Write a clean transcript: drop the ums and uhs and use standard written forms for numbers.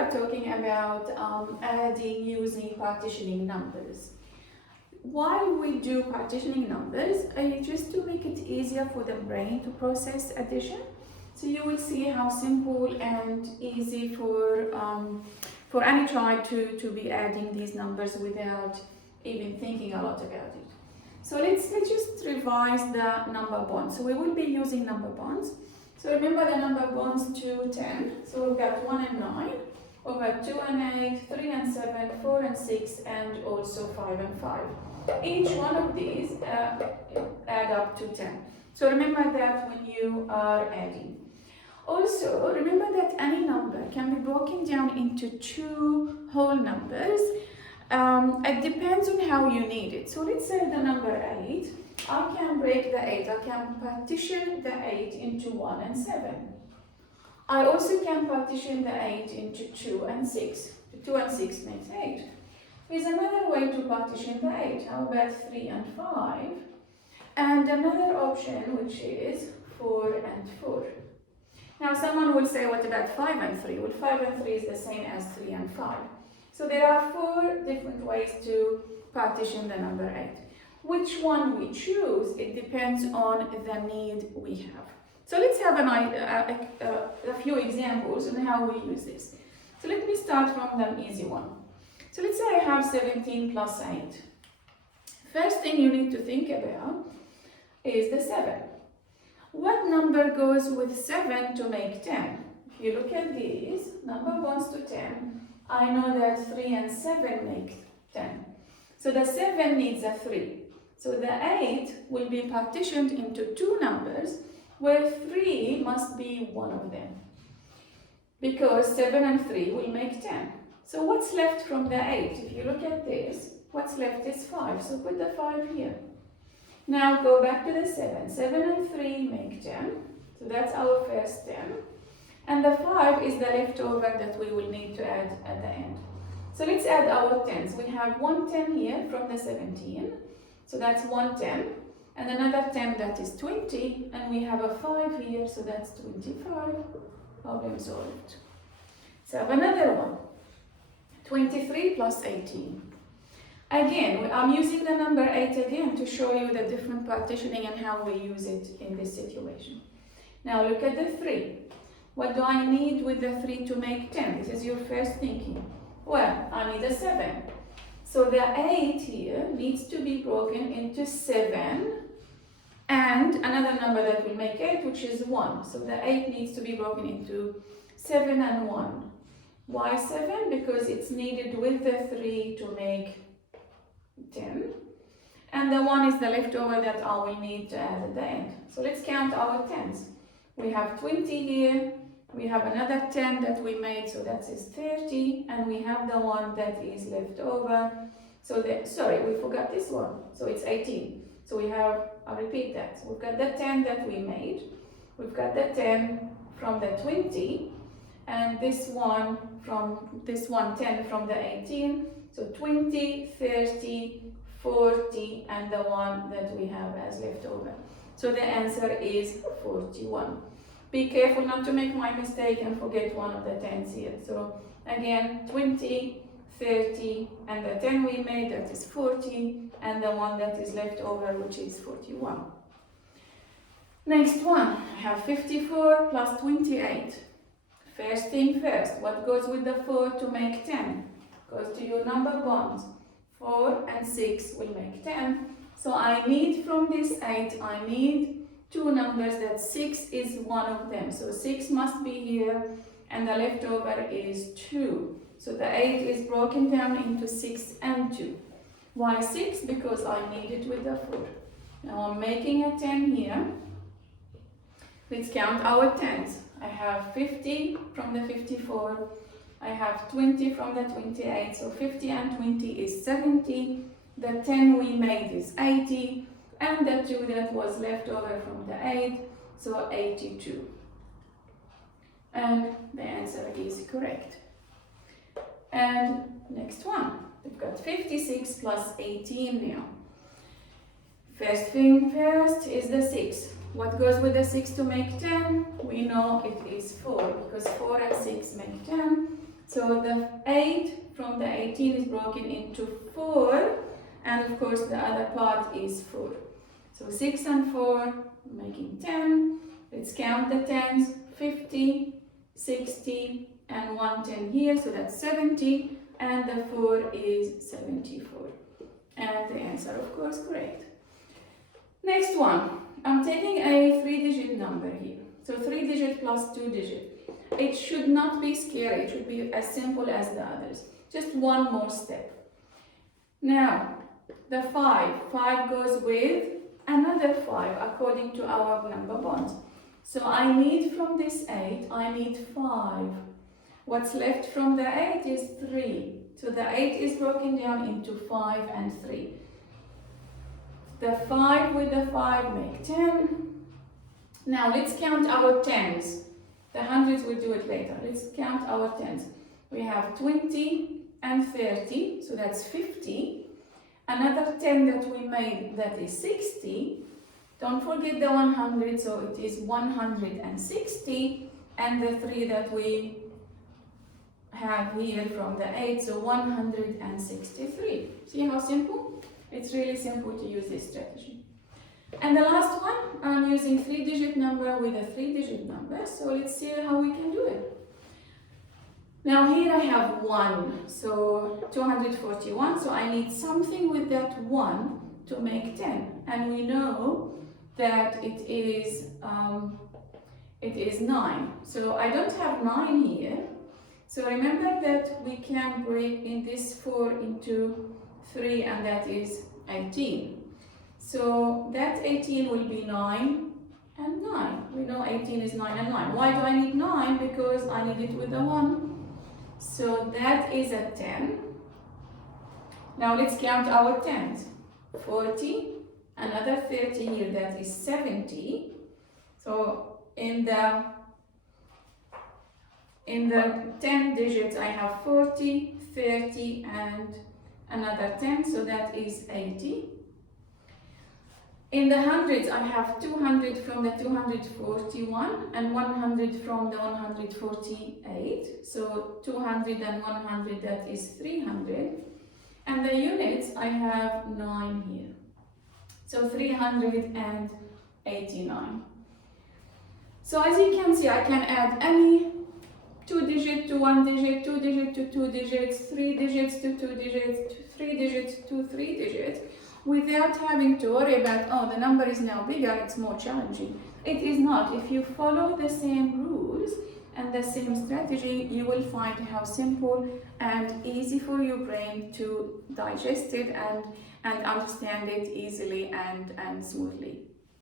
are talking about adding using partitioning numbers. Why we do partitioning numbers? Just to make it easier for the brain to process addition. So you will see how simple and easy for any child to be adding these numbers without even thinking a lot about it. So let's just revise the number bonds. So we will be using number bonds. So remember the number bonds 2, 10. So we've got 1 and 9, over 2 and 8, 3 and 7, 4 and 6, and also 5 and 5. Each one of these add up to 10. So remember that when you are adding. Also, remember that any number can be broken down into 2 whole numbers. It depends on how you need it. So let's say the number 8, I can break the 8, I can partition the 8 into 1 and 7. I also can partition the 8 into 2 and 6. 2 and 6 makes 8. There's another way to partition the 8. How about 3 and 5? And another option which is 4 and 4. Now someone will say, what about 5 and 3? Well, 5 and 3 is the same as 3 and 5. So there are 4 different ways to partition the number 8. Which one we choose, it depends on the need we have. So let's have a few examples on how we use this. So let me start from the easy one. So let's say I have 17 plus 8. First thing you need to think about is the 7. What number goes with 7 to make 10? If you look at these, number bonds to 10, I know that 3 and 7 make 10. So the 7 needs a 3. So the 8 will be partitioned into 2 numbers where 3 must be one of them. Because 7 and 3 will make 10. So what's left from the 8? If you look at this, what's left is 5. So put the 5 here. Now go back to the 7. 7 and 3 make 10. So that's our first 10. And the 5 is the leftover that we will need to add at the end. So let's add our 10s. We have 1 10 here from the 17. So that's 1 10. And another 10 that is 20. And we have a 5 here, so that's 25. Problem solved. So I have another one. 23 plus 18. Again, I'm using the number 8 again to show you the different partitioning and how we use it in this situation. Now look at the 3. What do I need with the 3 to make 10? This is your first thinking. Well, I need a 7. So the 8 here needs to be broken into 7 and another number that will make 8, which is 1. So the 8 needs to be broken into 7 and 1. Why 7? Because it's needed with the 3 to make 10. And the 1 is the leftover that I will need to add at the end. So let's count our 10s. We have 20 here. We have another 10 that we made, so that is 30. And we have the 1 that is left over. So we forgot this one. So it's 18. So we have, I'll repeat that. So we've got the 10 that we made. We've got the 10 from the 20. And this one from this 10 from the 18. So 20, 30, 40, and the 1 that we have as leftover. So the answer is 41. Be careful not to make my mistake and forget one of the 10s here. So again, 20, 30, and the 10 we made, that is 40, and the 1 that is left over, which is 41. Next one, I have 54 plus 28. First thing first, what goes with the 4 to make 10? Goes to your number bonds. 4 and 6 will make 10. So I need from this 8, I need 2 numbers that 6 is one of them. So 6 must be here and the leftover is 2. So the 8 is broken down into 6 and 2. Why 6? Because I need it with the 4. Now I'm making a 10 here. Let's count our 10s. I have 50 from the 54. I have 20 from the 28. So 50 and 20 is 70. The 10 we made is 80. And the 2 that was left over from the 8, so 82. And the answer is correct. And next one, we've got 56 plus 18 now. First thing first is the 6. What goes with the 6 to make 10? We know it is 4, because 4 and 6 make 10. So the 8 from the 18 is broken into 4, and of course the other part is 4. So 6 and 4 making 10. Let's count the 10s, 50, 60, and 110 here, so that's 70, and the 4 is 74. And the answer, of course, correct. Next one, I'm taking a 3-digit number here. So 3-digit plus 2-digit. It should not be scary, it should be as simple as the others. Just one more step. Now, the 5 goes with another 5 according to our number bonds. So I need from this 8, I need 5. What's left from the 8 is 3. So the 8 is broken down into 5 and 3. The 5 with the 5 make 10. Now let's count our 10s. The hundreds we'll do it later. Let's count our 10s. We have 20 and 30, so that's 50. Another 10 that we made, that is 60. Don't forget the 100, so it is 160. And the 3 that we have here from the 8, so 163. See how simple? It's really simple to use this strategy. And the last one, I'm using 3-digit number with a 3-digit number, so let's see how we can do it. Now here I have 1, so 241, so I need something with that 1 to make 10. And we know that it is 9. So I don't have 9 here. So remember that we can break in this 4 into 3, and that is 18. So that 18 will be 9 and 9. We know 18 is 9 and 9. Why do I need 9? Because I need it with a 1. So that is a 10. Now let's count our 10s. 40, another 30 here, that is 70. So in the 10 digits I have 40, 30 and another 10, so that is 80. In the hundreds I have 200 from the 241 and 100 from the 148. So 200 and 100, that is 300. And the units I have 9 here. So 389. So as you can see, I can add any 2-digit to 1-digit, 2-digit to 2 digits, 3 digits to 2 digits, 3 digits to 3 digits, without having to worry about, oh, the number is now bigger, it's more challenging. It is not. If you follow the same rules and the same strategy, you will find how simple and easy for your brain to digest it and understand it easily and smoothly.